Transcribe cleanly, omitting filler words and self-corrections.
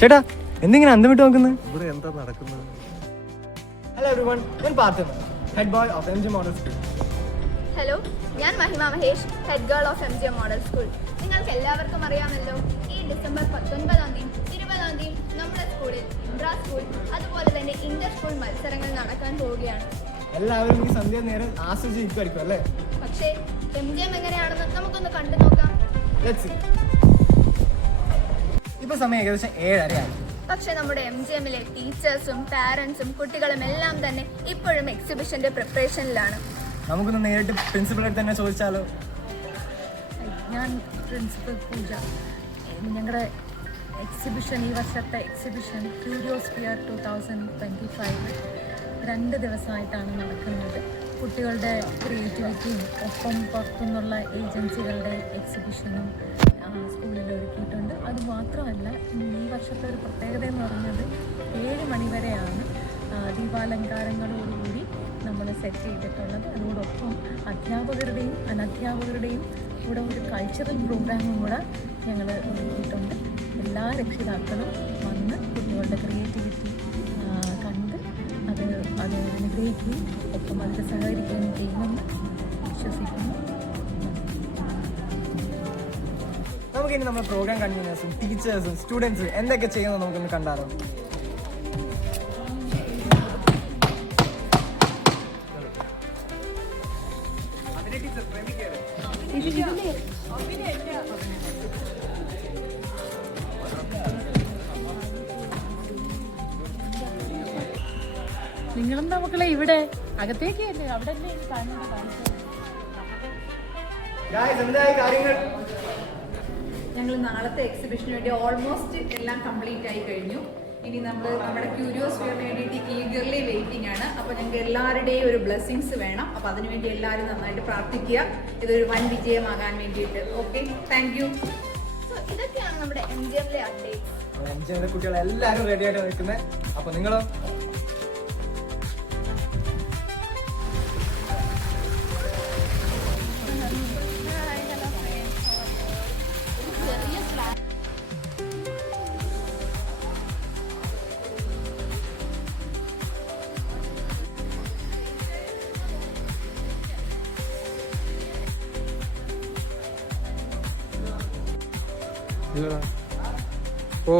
ചേട്ടാ എന്തെങ്കിലും അന്തം വിട്ട് നോക്കുന്നത്? ഇവിടെ എന്താ നടക്കുന്നത്? ഹലോ എവരിവൺ, ഞാൻ Parthan, head boy of MGM model school. Hello, ഞാൻ മഹിമ Mahesh, head girl of MGM model school. നിങ്ങൾക്ക് എല്ലാവർക്കും അറിയാമല്ലോ, ഈ ഡിസംബർ 19-ാം തീയതി 20-ാം തീയതി നമ്മുടെ സ്കൂളിൽ ഇൻട്രാ സ്കൂൾ അതുപോലെ തന്നെ ഇന്റർ സ്കൂൾ മത്സരങ്ങൾ നടക്കാൻ പോവുകയാണ്. എല്ലാവരും ഈ സന്ധ്യ നേരം ആസ്വദിച്ചിരിക്കുമായിരിക്കും അല്ലേ? പക്ഷേ MGM എങ്ങനെയാണെന്ന് നമുക്കൊന്ന് കണ്ടു നോക്കാം. ഇപ്പൊ സമയം ഏകദേശം 7:30 പക്ഷെ നമ്മുടെ MGMലെ ടീച്ചേഴ്സും പാരന്റ്സും കുട്ടികളും എല്ലാം തന്നെ ഇപ്പോഴും എക്സിബിഷന്റെ പ്രിപ്പറേഷനിലാണ്. നമുക്കൊന്ന് നേരിട്ട് പ്രിൻസിപ്പളെ തന്നെ ചോദിച്ചാലോ? ഞാൻ പ്രിൻസിപ്പൽ പൂജ. ഞങ്ങളുടെ എക്സിബിഷൻ, ഈ വർഷത്തെ എക്സിബിഷൻ ക്യൂരിയോസ്ഫിയർ 2025 2 ദിവസമായിട്ടാണ് നടക്കുന്നത്. കുട്ടികളുടെ ക്രിയേറ്റിവിറ്റിയും ഒപ്പം പുറത്തുനിന്നുള്ള ഏജൻസികളുടെ എക്സിബിഷനും സ്കൂളിൽ ഒരുക്കിയിട്ടുണ്ട്. അതുമാത്രമല്ല, ഈ വർഷത്തെ ഒരു പ്രത്യേകത എന്ന് പറഞ്ഞത് 7 മണി വരെയാണ് ദീപാലങ്കാരങ്ങളോടുകൂടി നമ്മൾ സെറ്റ് ചെയ്തിട്ടുള്ളത്. അതോടൊപ്പം അധ്യാപകരുടെയും അനധ്യാപകരുടെയും കൂടെ ഒരു കൾച്ചറൽ പ്രോഗ്രാമും കൂടെ ഞങ്ങൾ ഒരുക്കിയിട്ടുണ്ട്. എല്ലാ രക്ഷിതാക്കളും വന്ന് കുട്ടികളുടെ ക്രിയേറ്റിവിറ്റി കണ്ട് അത് അനുഗ്രഹിക്കുകയും ഒപ്പം അതിൽ സഹകരിക്കുകയും ചെയ്യുമെന്ന് വിശ്വസിക്കുന്നു. നമുക്കിനി നമ്മുടെ പ്രോഗ്രാം കൺവീനേഴ്സും ടീച്ചേഴ്സും സ്റ്റുഡൻസും എന്തൊക്കെ ചെയ്യുന്നത് നമുക്കൊന്ന് കണ്ടാലോ? നിങ്ങളെന്താ മക്കളെ ഇവിടെ അകത്തേക്ക് അല്ലേ? അവിടെ അല്ലേ കാര്യങ്ങൾ? ഞങ്ങൾ നാളത്തെ എക്സിബിഷന് വേണ്ടി ഓൾമോസ്റ്റ് എല്ലാം കംപ്ലീറ്റ് ആയി കഴിഞ്ഞു. ഇനി നമ്മൾ നമ്മുടെ ക്യൂരിയോസ്ഫിയറിന് വേണ്ടിയിട്ട് ഈഗർലി വെയിറ്റിംഗ് ആണ്. അപ്പോൾ ഞങ്ങൾക്ക് എല്ലാവരുടെയും ഒരു ബ്ലെസ്സിങ്സ് വേണം. അപ്പോൾ അതിനുവേണ്ടി എല്ലാവരും നന്നായിട്ട് പ്രാർത്ഥിക്കുക, ഇതൊരു വൻ വിജയമാകാൻ വേണ്ടിയിട്ട്. Okay, thank you. ഇതൊക്കെയാണ് നമ്മുടെ MGMലെ അപ്ഡേറ്റ്സ്. MGMലെ കുട്ടികൾ എല്ലാവരും റെഡി ആയിട്ട് നിൽക്കുന്നത്. അപ്പോൾ നിങ്ങളോ? ഓ